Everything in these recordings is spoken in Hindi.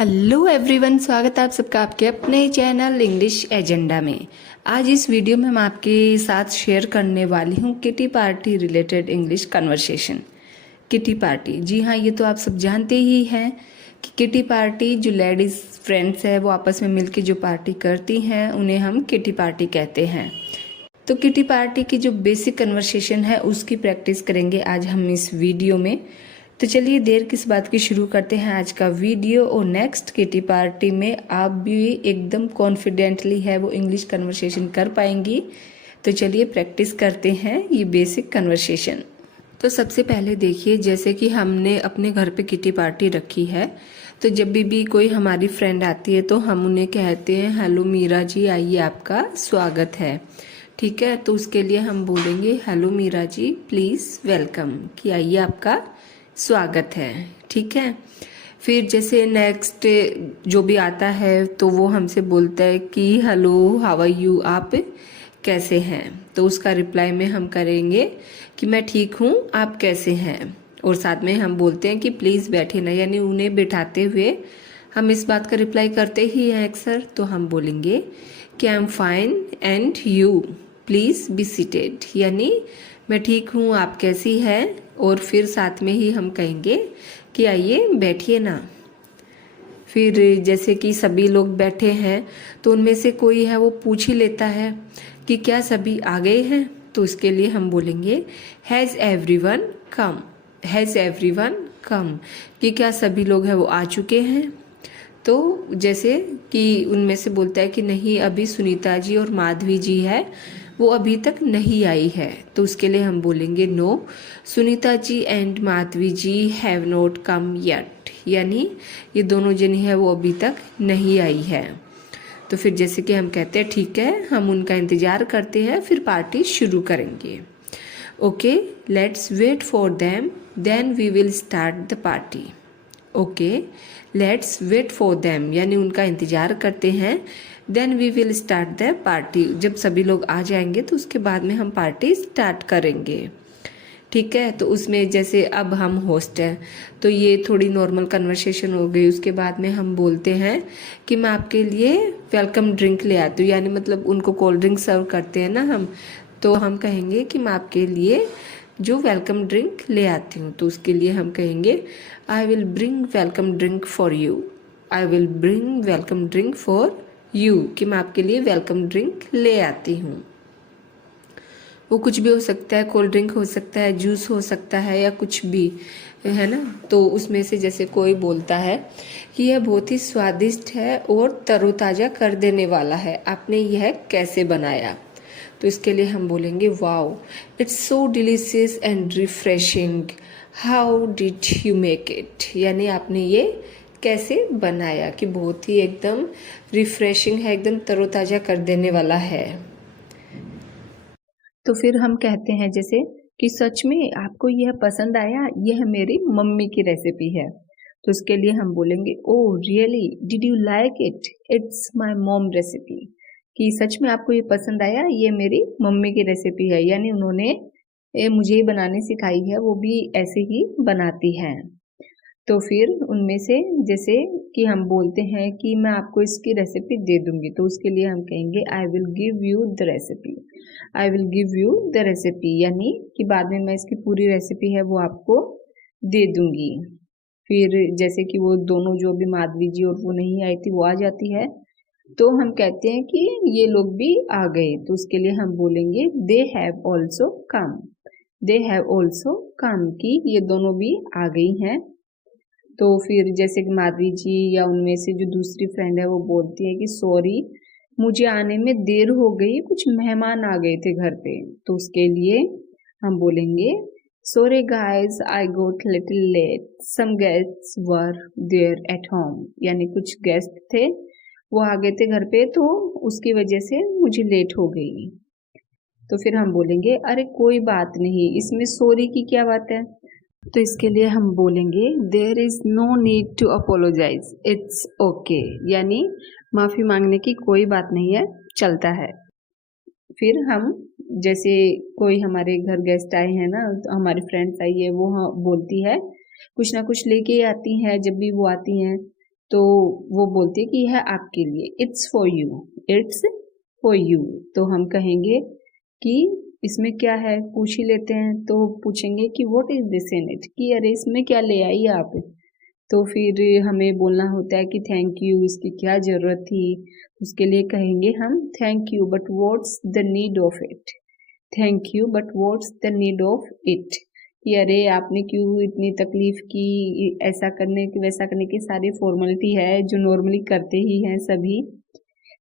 हेलो एवरीवन, स्वागत है आप सबका आपके अपने चैनल इंग्लिश एजेंडा में। आज इस वीडियो में मैं आपके साथ शेयर करने वाली हूँ kitty party related English conversation. Kitty party, जी हाँ, ये तो आप सब जानते ही हैं कि किटी पार्टी जो लेडीज़ फ्रेंड्स है वो आपस में मिलकर जो पार्टी करती हैं उन्हें हम किटी पार्टी कहते हैं। तो किटी पार्टी की जो बेसिक कन्वर्सेशन है उसकी प्रैक्टिस करेंगे आज हम इस वीडियो में। तो चलिए देर किस बात की, शुरू करते हैं आज का वीडियो। और नेक्स्ट किटी पार्टी में आप भी एकदम कॉन्फिडेंटली है वो इंग्लिश कन्वर्सेशन कर पाएंगी। तो चलिए प्रैक्टिस करते हैं ये बेसिक कन्वर्सेशन। तो सबसे पहले देखिए, जैसे कि हमने अपने घर पे किटी पार्टी रखी है, तो जब भी कोई हमारी फ्रेंड आती है तो हम उन्हें कहते हैं हेलो मीरा जी, आइए आपका स्वागत है। ठीक है, तो उसके लिए हम बोलेंगे hello Meera ji, please welcome, कि आइए आपका स्वागत है। ठीक है, फिर जैसे नेक्स्ट जो भी आता है तो वो हमसे बोलता है कि हेलो हाउ आर यू, आप कैसे हैं। तो उसका रिप्लाई में हम करेंगे कि मैं ठीक हूँ, आप कैसे हैं। और साथ में हम बोलते हैं कि प्लीज़ बैठे ना, यानी उन्हें बिठाते हुए हम इस बात का रिप्लाई करते ही हैं अक्सर। तो हम बोलेंगे कि I am fine and you, please be seated, यानी मैं ठीक हूँ, आप कैसी हैं। और फिर साथ में ही हम कहेंगे कि आइए बैठिए ना। फिर जैसे कि सभी लोग बैठे हैं तो उनमें से कोई है वो पूछ ही लेता है कि क्या सभी आ गए हैं। तो उसके लिए हम बोलेंगे has everyone come, has everyone कम, कि क्या सभी लोग हैं वो आ चुके हैं। तो जैसे कि उनमें से बोलता है कि नहीं, अभी सुनीता जी और माधवी जी है वो अभी तक नहीं आई है। तो उसके लिए हम बोलेंगे no, Sunita ji and Madhavi ji have not come yet, यानी ये दोनों जनी है वो अभी तक नहीं आई है। तो फिर जैसे कि हम कहते हैं ठीक है, हम उनका इंतज़ार करते हैं, फिर पार्टी शुरू करेंगे। Okay, let's wait for them, then we will start the party. Okay, let's wait for them, यानी उनका इंतज़ार करते हैं। Then we will start the party, जब सभी लोग आ जाएंगे तो उसके बाद में हम पार्टी स्टार्ट करेंगे। ठीक है, तो उसमें जैसे अब हम होस्ट हैं तो ये थोड़ी नॉर्मल कन्वर्सेशन हो गई। उसके बाद में हम बोलते हैं कि मैं आपके लिए वेलकम ड्रिंक ले आती हूँ, यानी मतलब उनको कोल्ड ड्रिंक सर्व करते हैं ना हम, तो हम कहेंगे कि मैं आपके लिए जो वेलकम ड्रिंक ले आती हूँ। तो उसके लिए हम कहेंगे I will bring welcome drink for you, I will bring welcome drink for you, कि मैं आपके लिए वेलकम ड्रिंक ले आती हूँ। वो कुछ भी हो सकता है, कोल्ड ड्रिंक हो सकता है, जूस हो सकता है, या कुछ भी, है ना। तो उसमें से जैसे कोई बोलता है कि यह बहुत ही स्वादिष्ट है और तरोताज़ा कर देने वाला है, आपने यह कैसे बनाया। तो इसके लिए हम बोलेंगे wow, it's so delicious and refreshing, how did you make it, यानी आपने ये कैसे बनाया, कि बहुत ही एकदम रिफ्रेशिंग है, एकदम तरोताज़ा कर देने वाला है। तो फिर हम कहते हैं जैसे कि सच में आपको यह पसंद आया, यह मेरी मम्मी की रेसिपी है। तो उसके लिए हम बोलेंगे oh really, did you like it, it's my mom recipe, कि सच में आपको ये पसंद आया, ये मेरी मम्मी की रेसिपी है, यानी उन्होंने मुझे ही बनानी सिखाई है, वो भी ऐसे ही बनाती हैं। तो फिर उनमें से जैसे कि हम बोलते हैं कि मैं आपको इसकी रेसिपी दे दूंगी, तो उसके लिए हम कहेंगे I will give you the recipe, I will give you the recipe, यानी कि बाद में मैं इसकी पूरी रेसिपी है वो आपको दे दूंगी। फिर जैसे कि वो दोनों जो भी माधवी जी और वो नहीं आई थी वो आ जाती है, तो हम कहते हैं कि ये लोग भी आ गए। तो उसके लिए हम बोलेंगे they have also come, they have also come, कि ये दोनों भी आ गई हैं। तो फिर जैसे कि माधवी जी या उनमें से जो दूसरी फ्रेंड है वो बोलती है कि सॉरी, मुझे आने में देर हो गई, कुछ मेहमान आ गए थे घर पे। तो उसके लिए हम बोलेंगे sorry guys, I got little late, some guests were there at home, यानी कुछ गेस्ट थे वो आ गए थे घर पे, तो उसकी वजह से मुझे लेट हो गई। तो फिर हम बोलेंगे अरे कोई बात नहीं, इसमें सॉरी की क्या बात है। तो इसके लिए हम बोलेंगे there is no need to apologise, it's okay, यानी माफ़ी मांगने की कोई बात नहीं है, चलता है। फिर हम जैसे कोई हमारे घर गेस्ट आए हैं ना, तो हमारी फ्रेंड्स आई है, वो बोलती है कुछ ना कुछ लेके आती हैं, जब भी वो आती हैं तो वो बोलती है कि यह आपके लिए, it's for you, it's for you. तो हम कहेंगे कि इसमें क्या है, पूछ ही लेते हैं। तो पूछेंगे कि what is this in it, कि अरे इसमें क्या ले आई आप। तो फिर हमें बोलना होता है कि थैंक यू, इसकी क्या ज़रूरत थी। उसके लिए कहेंगे हम thank you but what's the need of it, thank you but what's the need of it, कि अरे आपने क्यों इतनी तकलीफ़ की, ऐसा करने की वैसा करने की सारी फॉर्मेलिटी है जो नॉर्मली करते ही हैं सभी।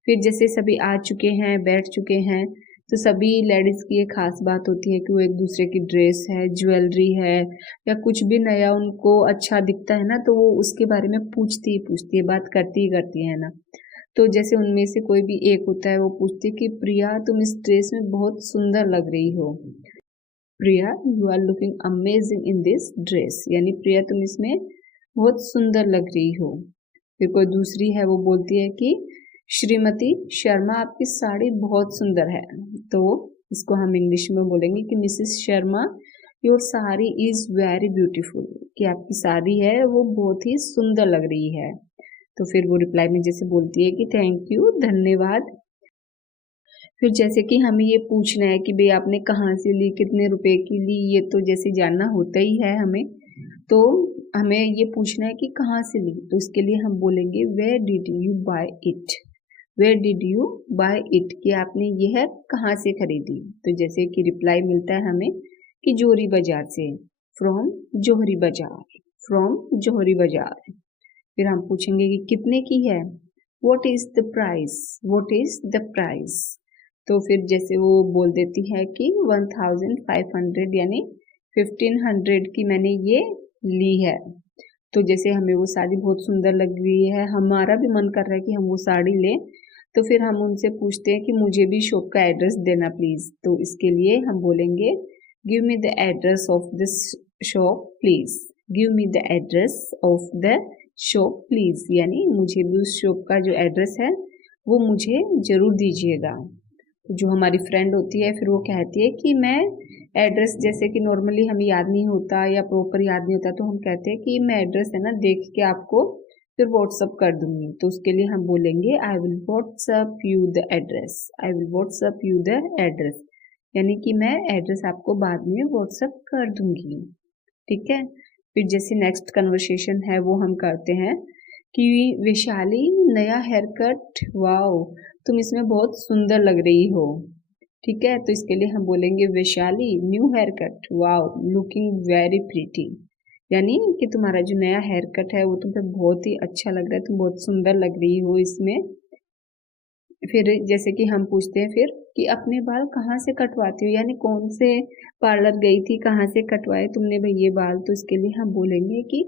फिर जैसे सभी आ चुके हैं, बैठ चुके हैं, तो सभी लेडीज़ की एक ख़ास बात होती है कि वो एक दूसरे की ड्रेस है, ज्वेलरी है, या कुछ भी नया उनको अच्छा दिखता है ना, तो वो उसके बारे में पूछती ही पूछती है, बात करती ही करती है ना। तो जैसे उनमें से कोई भी एक होता है, वो पूछती है कि प्रिया तुम इस ड्रेस में बहुत सुंदर लग रही हो, Priya you are looking amazing in this dress, यानी प्रिया तुम इसमें बहुत सुंदर लग रही हो। फिर कोई दूसरी है, वो बोलती है कि श्रीमती शर्मा आपकी साड़ी बहुत सुंदर है। तो इसको हम इंग्लिश में बोलेंगे कि Mrs Sharma your sari is very beautiful, कि आपकी साड़ी है वो बहुत ही सुंदर लग रही है। तो फिर वो रिप्लाई में जैसे बोलती है कि थैंक यू, धन्यवाद। फिर जैसे कि हमें ये पूछना है कि भाई आपने कहाँ से ली, कितने रुपए की ली, ये तो जैसे जानना होता ही है हमें। तो हमें ये पूछना है कि कहाँ से ली, तो इसके लिए हम बोलेंगे where did you buy it, where did you buy it, कि आपने यह कहाँ से खरीदी। तो जैसे कि रिप्लाई मिलता है हमें कि जोहरी बाजार से, फ्रॉम जोहरी बाजार, फ्रॉम जोहरी बाजार। फिर हम पूछेंगे कि कितने की है, what is the price, what is the price. तो फिर जैसे वो बोल देती है कि 1500 यानी 1500 की मैंने ये ली है। तो जैसे हमें वो साड़ी बहुत सुंदर लग रही है, हमारा भी मन कर रहा है कि हम वो साड़ी लें, तो फिर हम उनसे पूछते हैं कि मुझे भी शॉप का एड्रेस देना प्लीज़। तो इसके लिए हम बोलेंगे give me the address of this shop please, give me the address of the shop please, यानी मुझे भी उस शॉप का जो एड्रेस है वो मुझे ज़रूर दीजिएगा। जो हमारी फ्रेंड होती है फिर वो कहती है कि मैं एड्रेस, जैसे कि नॉर्मली हमें याद नहीं होता या प्रॉपर याद नहीं होता, तो हम कहते हैं कि मैं एड्रेस है ना देख के आपको फिर व्हाट्सअप कर दूंगी। तो उसके लिए हम बोलेंगे I will WhatsApp you the address, I will WhatsApp you the address, यानी कि मैं एड्रेस आपको बाद में व्हाट्सअप कर दूंगी। ठीक है। फिर जैसे नेक्स्ट कन्वर्सेशन है वो हम करते हैं कि वैशाली नया हेयर कट, वाओ तुम इसमें बहुत सुंदर लग रही हो। ठीक है। तो इसके लिए हम बोलेंगे Vaishali new hair cut, wow looking very pretty, यानी कि तुम्हारा जो नया हेयर कट है वो तुम पे बहुत ही अच्छा लग रहा है, तुम बहुत सुंदर लग रही हो इसमें। फिर जैसे कि हम पूछते हैं फिर कि अपने बाल कहाँ से कटवाती हो, यानी कौन से पार्लर गई थी, कहाँ से कटवाए तुमने भाई ये बाल। तो इसके लिए हम बोलेंगे कि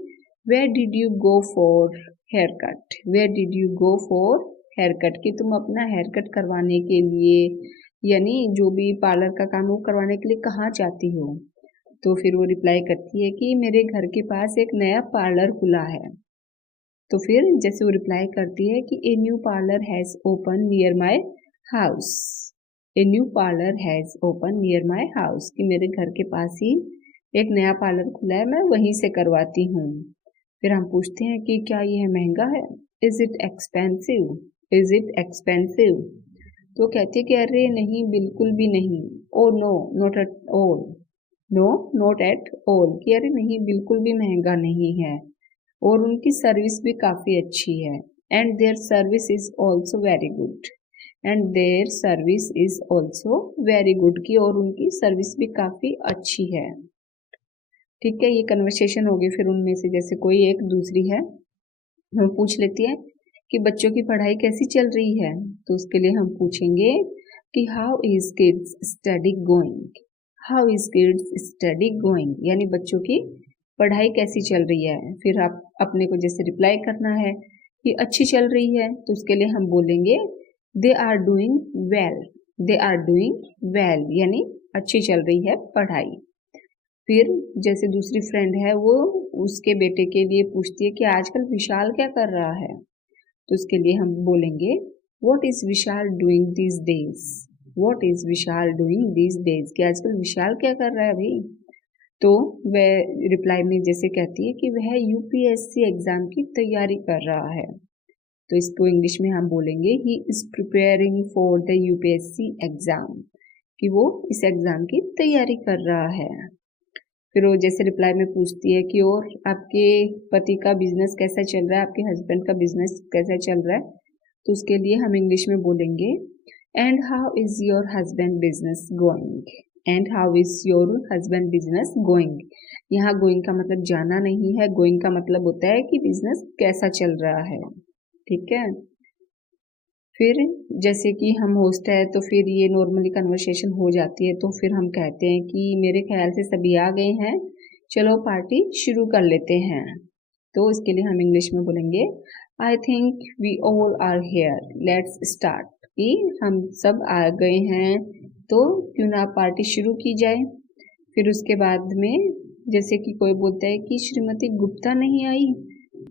where did you go for hair cut, where did you go for hair cut, कि तुम अपना हेयर कट करवाने के लिए, यानी जो भी पार्लर का काम वो करवाने के लिए कहाँ जाती हो। तो फिर वो रिप्लाई करती है कि मेरे घर के पास एक नया पार्लर खुला है। तो फिर जैसे वो रिप्लाई करती है कि a new parlour has open near my house, a new parlour has open near my house, कि मेरे घर के पास ही एक नया पार्लर खुला है, मैं वहीं से करवाती हूँ। फिर हम पूछते हैं कि क्या यह महंगा है, is it expensive, is it expensive. तो कहती है कि अरे नहीं बिल्कुल भी नहीं, oh no not at all, no not at all, कि अरे नहीं बिल्कुल भी महंगा नहीं है, और उनकी सर्विस भी काफ़ी अच्छी है। And their service is also very good, and their service is also very good, की और उनकी सर्विस भी काफ़ी अच्छी है। ठीक है। ये कन्वर्सेशन होगी। फिर उनमें से जैसे कोई एक दूसरी है हम पूछ लेती है कि बच्चों की पढ़ाई कैसी चल रही है। तो उसके लिए हम पूछेंगे कि how is kids study going, how is kids study going, यानी बच्चों की पढ़ाई कैसी चल रही है। फिर आप अपने को जैसे रिप्लाई करना है कि अच्छी चल रही है, तो उसके लिए हम बोलेंगे they are doing well, they are doing well, यानी अच्छी चल रही है पढ़ाई। फिर जैसे दूसरी फ्रेंड है वो उसके बेटे के लिए पूछती है कि आजकल विशाल क्या कर रहा है। तो उसके लिए हम बोलेंगे what is Vishal doing these days, what is Vishal doing these days, कि आजकल विशाल क्या कर रहा है भाई। तो वह रिप्लाई में जैसे कहती है कि वह यूपीएससी एग्ज़ाम की तैयारी कर रहा है, तो इसको इंग्लिश में हम बोलेंगे he is preparing for the UPSC exam, कि वो इस एग्ज़ाम की तैयारी कर रहा है। फिर वो जैसे रिप्लाई में पूछती है कि और आपके पति का बिजनेस कैसा चल रहा है, आपके हस्बैंड का बिजनेस कैसा चल रहा है, तो उसके लिए हम इंग्लिश में बोलेंगे and how is your husband business going, and how is your husband business going. यहाँ गोइंग का मतलब जाना नहीं है, गोइंग का मतलब होता है कि बिजनेस कैसा चल रहा है, ठीक है। फिर जैसे कि हम होस्ट है तो फिर ये नॉर्मली कन्वर्सेशन हो जाती है, तो फिर हम कहते हैं कि मेरे ख्याल से सभी आ गए हैं, चलो पार्टी शुरू कर लेते हैं। तो इसके लिए हम इंग्लिश में बोलेंगे I think we all are here, let's start, कि हम सब आ गए हैं तो क्यों ना पार्टी शुरू की जाए। फिर उसके बाद में जैसे कि कोई बोलता है कि श्रीमती गुप्ता नहीं आई,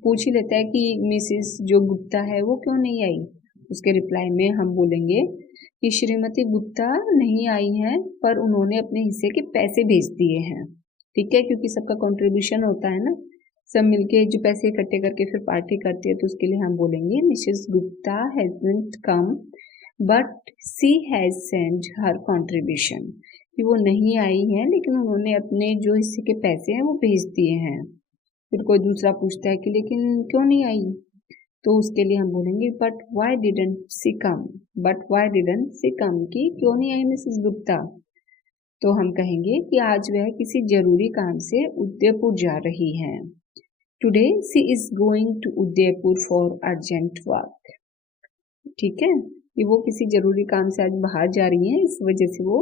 पूछ ही लेता है कि मिसिस जो गुप्ता है वो क्यों नहीं आई। उसके रिप्लाई में हम बोलेंगे कि श्रीमती गुप्ता नहीं आई हैं, पर उन्होंने अपने हिस्से के पैसे भेज दिए हैं, ठीक है, क्योंकि सबका कंट्रीब्यूशन होता है ना, सब मिलके जो पैसे इकट्ठे करके फिर पार्टी करती है, तो उसके लिए हम बोलेंगे Mrs Gupta hasn't come but she has send her contribution, कि वो नहीं आई हैं लेकिन उन्होंने अपने जो हिस्से के पैसे हैं वो भेज दिए हैं। फिर कोई दूसरा पूछता है कि लेकिन क्यों नहीं आई, तो उसके लिए हम बोलेंगे but why didn't she come, but why didn't she come, कि क्यों नहीं आई मिसेस गुप्ता। तो हम कहेंगे कि आज वह किसी जरूरी काम से उदयपुर जा रही हैं, today she is going to Udaipur for urgent work, ठीक है, कि वो किसी जरूरी काम से आज बाहर जा रही हैं, इस वजह से वो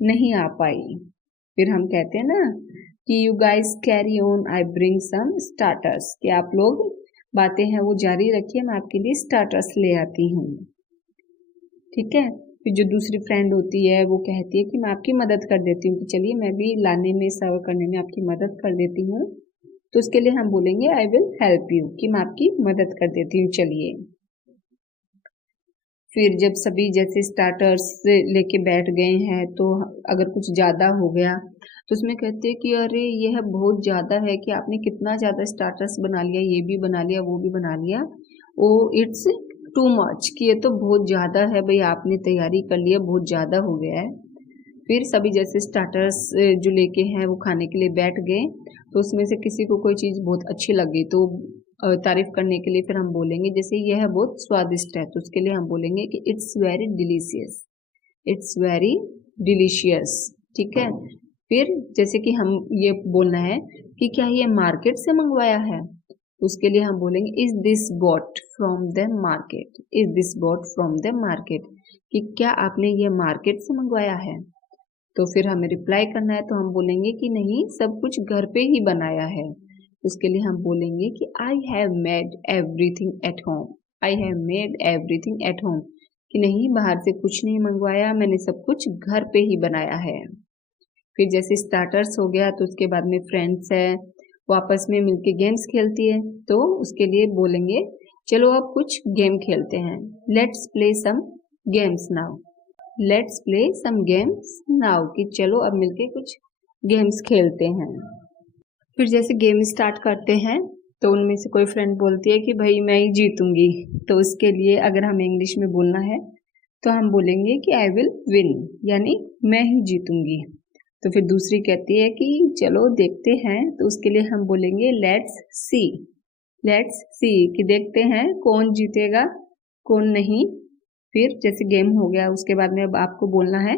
नहीं आ पाई। फिर हम कहते हैं ना कि you guys carry on, I bring some starters, कि आप लोग बातें हैं वो जारी रखिए, मैं आपके लिए स्टार्टर्स ले आती हूँ, ठीक है। फिर जो दूसरी फ्रेंड होती है वो कहती है कि मैं आपकी मदद कर देती हूँ, कि चलिए मैं भी लाने में सर्व करने में आपकी मदद कर देती हूँ, तो उसके लिए हम बोलेंगे आई विल हेल्प यू, कि मैं आपकी मदद कर देती हूँ, चलिए। फिर जब सभी जैसे स्टार्टर्स लेके बैठ गए हैं, तो अगर कुछ ज़्यादा हो गया तो उसमें कहते हैं कि अरे यह बहुत ज़्यादा है, कि आपने कितना ज़्यादा स्टार्टर्स बना लिया, ये भी बना लिया वो भी बना लिया, ओ इट्स टू मच, कि ये तो बहुत ज़्यादा है भाई, आपने तैयारी कर लिया, बहुत ज़्यादा हो गया है। फिर सभी जैसे स्टार्टर्स जो लेके हैं वो खाने के लिए बैठ गए, तो उसमें से किसी को कोई चीज़ बहुत अच्छी लगी तो तारीफ करने के लिए फिर हम बोलेंगे जैसे यह बहुत स्वादिष्ट है, तो उसके लिए हम बोलेंगे कि it's very delicious, it's very delicious, ठीक है। फिर जैसे कि हम ये बोलना है कि क्या ये मार्केट से मंगवाया है, उसके लिए हम बोलेंगे is this bought from the market, is this bought from the market, कि क्या आपने ये मार्केट से मंगवाया है। तो फिर हमें रिप्लाई करना है, तो हम बोलेंगे कि नहीं, सब कुछ घर पे ही बनाया है। उसके लिए हम बोलेंगे कि I have made everything at home, I have made everything at home, कि नहीं बाहर से कुछ नहीं मंगवाया, मैंने सब कुछ घर पे ही बनाया है। फिर जैसे स्टार्टर्स हो गया, तो उसके बाद में फ्रेंड्स है वो आपस में मिलके गेम्स खेलती है, तो उसके लिए बोलेंगे चलो अब कुछ गेम खेलते हैं, let's play some games now, let's play some games now, कि चलो अब मिलके कुछ गेम्स खेलते हैं। फिर जैसे गेम स्टार्ट करते हैं, तो उनमें से कोई फ्रेंड बोलती है कि भाई मैं ही जीतूंगी, तो उसके लिए अगर हमें इंग्लिश में बोलना है तो हम बोलेंगे कि आई विल विन, यानी मैं ही जीतूंगी। तो फिर दूसरी कहती है कि चलो देखते हैं, तो उसके लिए हम बोलेंगे लेट्स सी, लेट्स सी, कि देखते हैं कौन जीतेगा कौन नहीं। फिर जैसे गेम हो गया, उसके बाद में अब आपको बोलना है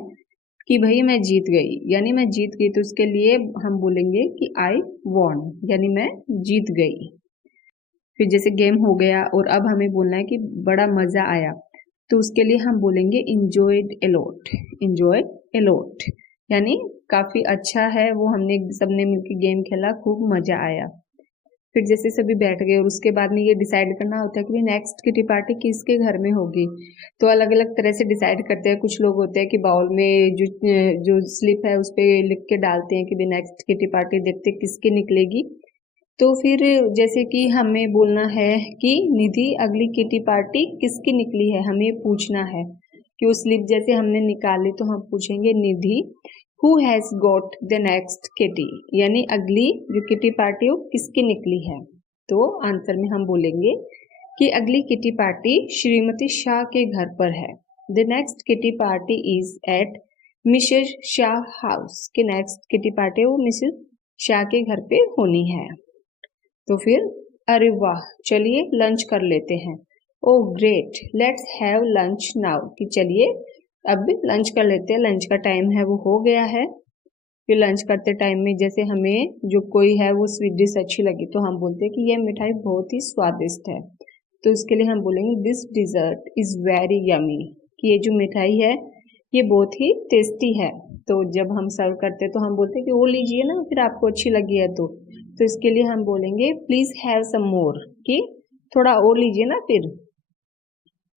कि भाई मैं जीत गई, यानी मैं जीत गई, तो उसके लिए हम बोलेंगे कि आई वॉन, यानी मैं जीत गई। फिर जैसे गेम हो गया और अब हमें बोलना है कि बड़ा मज़ा आया, तो उसके लिए हम बोलेंगे इंजॉयड एलोट, इंजॉयड एलोट, यानी काफ़ी अच्छा है वो, हमने सबने मिलकर गेम खेला, खूब मज़ा आया। फिर जैसे सभी बैठ गए और उसके बाद में ये डिसाइड करना होता है कि नेक्स्ट किटी पार्टी किसके घर में होगी, तो अलग अलग तरह से डिसाइड करते हैं। कुछ लोग होते हैं कि बाउल में जो स्लिप है उस पर लिख के डालते हैं कि भाई नेक्स्ट किटी पार्टी देखते किसकी निकलेगी। तो फिर जैसे कि हमें बोलना है कि निधि अगली किटी पार्टी किसकी निकली है, हमें पूछना है कि वो स्लिप जैसे हमने निकाली, तो हम पूछेंगे Nidhi who has got the next kitty, यानी अगली जो किटी पार्टी वो किसकी निकली है। तो आंसर में हम बोलेंगे कि अगली किटी पार्टी श्रीमती शाह के घर पर है। The next kitty party is eight Mrs Shah house, कि नेक्स्ट किटी पार्टी वो मिसेस शाह के घर पे होनी है। तो फिर अरे वाह, चलिए लंच कर लेते हैं। Oh great, let's have lunch now, कि चलिए अब लंच कर लेते हैं, लंच का टाइम है वो हो गया है। फिर लंच करते टाइम में जैसे हमें जो कोई है वो स्वीट डिश अच्छी लगी तो हम बोलते हैं कि यह मिठाई बहुत ही स्वादिष्ट है। तो उसके लिए हम बोलेंगे this dessert is very yummy, कि ये जो मिठाई है ये बहुत ही टेस्टी है। तो जब हम सर्व करते हैं तो हम बोलते हैं कि वो लीजिए ना, फिर आपको अच्छी लगी है तो इसके लिए हम बोलेंगे प्लीज़ हैव सम मोर, कि थोड़ा और लीजिए ना फिर।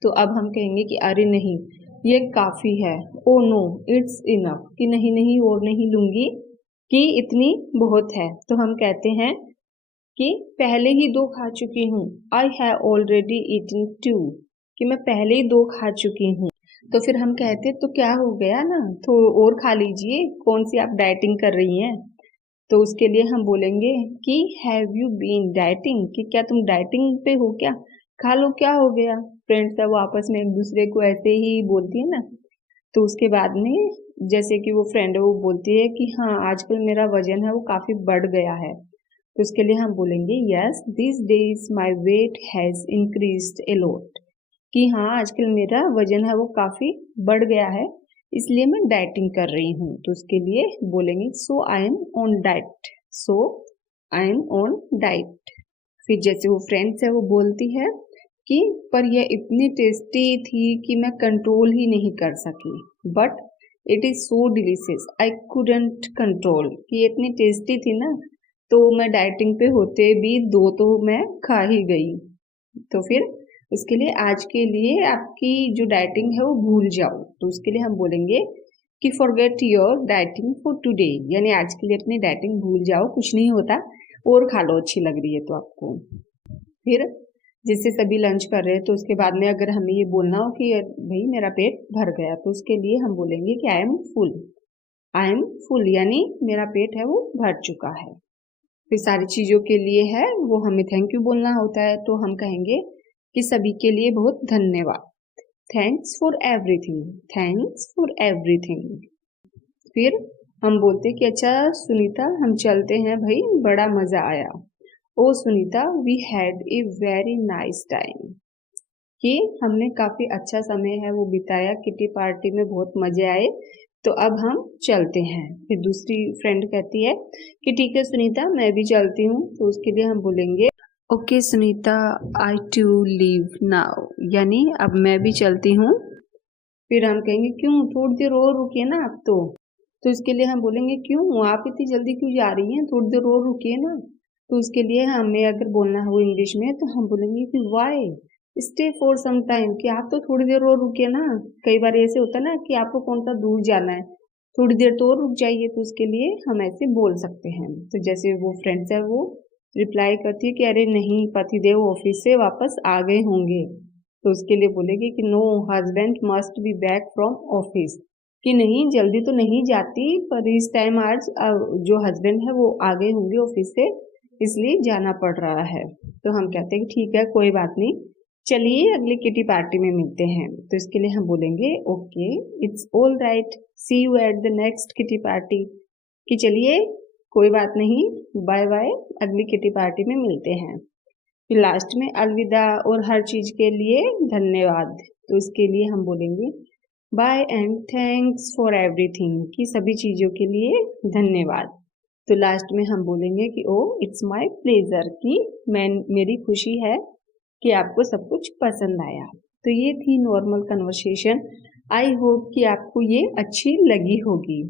तो अब हम कहेंगे कि अरे नहीं ये काफ़ी है, ओ नो इट्स इनफ, कि नहीं नहीं और नहीं लूँगी, कि इतनी बहुत है। तो हम कहते हैं कि पहले ही 2 खा चुकी हूँ, आई हैव ऑलरेडी ईटन 2, कि मैं पहले ही 2 खा चुकी हूँ। तो फिर हम कहते तो क्या हो गया ना, तो और खा लीजिए, कौन सी आप डाइटिंग कर रही हैं। तो उसके लिए हम बोलेंगे कि हैव यू बीन डाइटिंग, कि क्या तुम डाइटिंग पे हो क्या, खा लो क्या हो गया। फ्रेंड्स है वो आपस में एक दूसरे को ऐसे ही बोलती है ना। तो उसके बाद में जैसे कि वो फ्रेंड है वो बोलती है कि हाँ आजकल मेरा वजन है वो काफ़ी बढ़ गया है। तो उसके लिए हम बोलेंगे yes this days my weight has increased a lot, कि हाँ आजकल मेरा वजन है वो काफ़ी बढ़ गया है इसलिए मैं डाइटिंग कर रही हूँ। तो उसके लिए बोलेंगे so I am on diet, so I am on diet. फिर जैसे वो फ्रेंड्स है वो बोलती है कि पर यह इतनी टेस्टी थी कि मैं कंट्रोल ही नहीं कर सकी, but it is so delicious I couldn't control, कि इतनी टेस्टी थी ना तो मैं डाइटिंग पे होते भी 2 तो मैं खा ही गई। तो फिर उसके लिए आज के लिए आपकी जो डाइटिंग है वो भूल जाओ। तो उसके लिए हम बोलेंगे कि forget your dieting for today, यानी आज के लिए अपनी डाइटिंग भूल जाओ, कुछ नहीं होता और खा लो अच्छी लग रही है तो आपको। फिर जिससे सभी लंच कर रहे हैं तो उसके बाद में अगर हमें ये बोलना हो कि भाई मेरा पेट भर गया तो उसके लिए हम बोलेंगे कि I am full, I am full, यानी मेरा पेट है वो भर चुका है। फिर सारी चीज़ों के लिए है वो हमें थैंक यू बोलना होता है। तो हम कहेंगे कि सभी के लिए बहुत धन्यवाद, thanks for everything, thanks for everything. फिर हम बोलते कि अच्छा सुनीता हम चलते हैं भाई, बड़ा मज़ा आया। ओ Sunita we had a very nice time, कि हमने काफ़ी अच्छा समय है वो बिताया, किटी पार्टी में बहुत मज़े आए, तो अब हम चलते हैं। फिर दूसरी फ्रेंड कहती है कि ठीक है सुनीता मैं भी चलती हूँ। तो उसके लिए हम बोलेंगे okay Sunita I to leave now, यानी अब मैं भी चलती हूँ। फिर हम कहेंगे क्यों, थोड़ी देर और रुकिए ना आप तो इसके लिए हम बोलेंगे क्यों आप इतनी जल्दी क्यों जा रही हैं, थोड़ी देर और रुकिए ना। तो उसके लिए हमें अगर बोलना है वो इंग्लिश में तो हम बोलेंगे कि why stay for some time, कि आप तो थोड़ी देर और रुकिए ना। कई बार ऐसे होता है ना कि आपको कौन सा दूर जाना है, थोड़ी देर तो और रुक जाइए। तो उसके लिए हम ऐसे बोल सकते हैं। तो जैसे वो फ्रेंड्स है वो रिप्लाई करती है कि अरे नहीं पतिदेव ऑफिस से वापस आ गए होंगे। तो उसके लिए बोलेगी कि no husband must be back from office, कि नहीं जल्दी तो नहीं जाती पर इस टाइम आज जो हस्बैंड है वो आ गए होंगे ऑफिस से इसलिए जाना पड़ रहा है। तो हम कहते हैं कि ठीक है कोई बात नहीं, चलिए अगली किटी पार्टी में मिलते हैं। तो इसके लिए हम बोलेंगे okay it's all right see you at the next kitty party, कि चलिए कोई बात नहीं बाय बाय अगली किटी पार्टी में मिलते हैं। फिर लास्ट में अलविदा और हर चीज़ के लिए धन्यवाद। तो इसके लिए हम बोलेंगे bye and thanks for everything, कि सभी चीज़ों के लिए धन्यवाद। तो लास्ट में हम बोलेंगे कि ओ इट्स माय प्लेजर, कि मेरी खुशी है कि आपको सब कुछ पसंद आया। तो ये थी नॉर्मल कन्वर्सेशन, आई होप कि आपको ये अच्छी लगी होगी।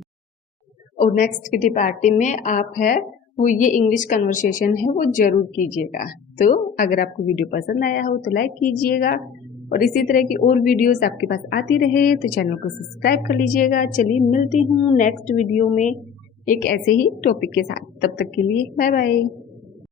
और नेक्स्ट किटी पार्टी में आप है वो ये इंग्लिश कन्वर्सेशन है वो ज़रूर कीजिएगा। तो अगर आपको वीडियो पसंद आया हो तो लाइक कीजिएगा और इसी तरह की और वीडियोस आपके पास आती रहे तो चैनल को सब्सक्राइब कर लीजिएगा। चलिए मिलती हूँ नेक्स्ट वीडियो में एक ऐसे ही टॉपिक के साथ, तब तक के लिए बाय बाय।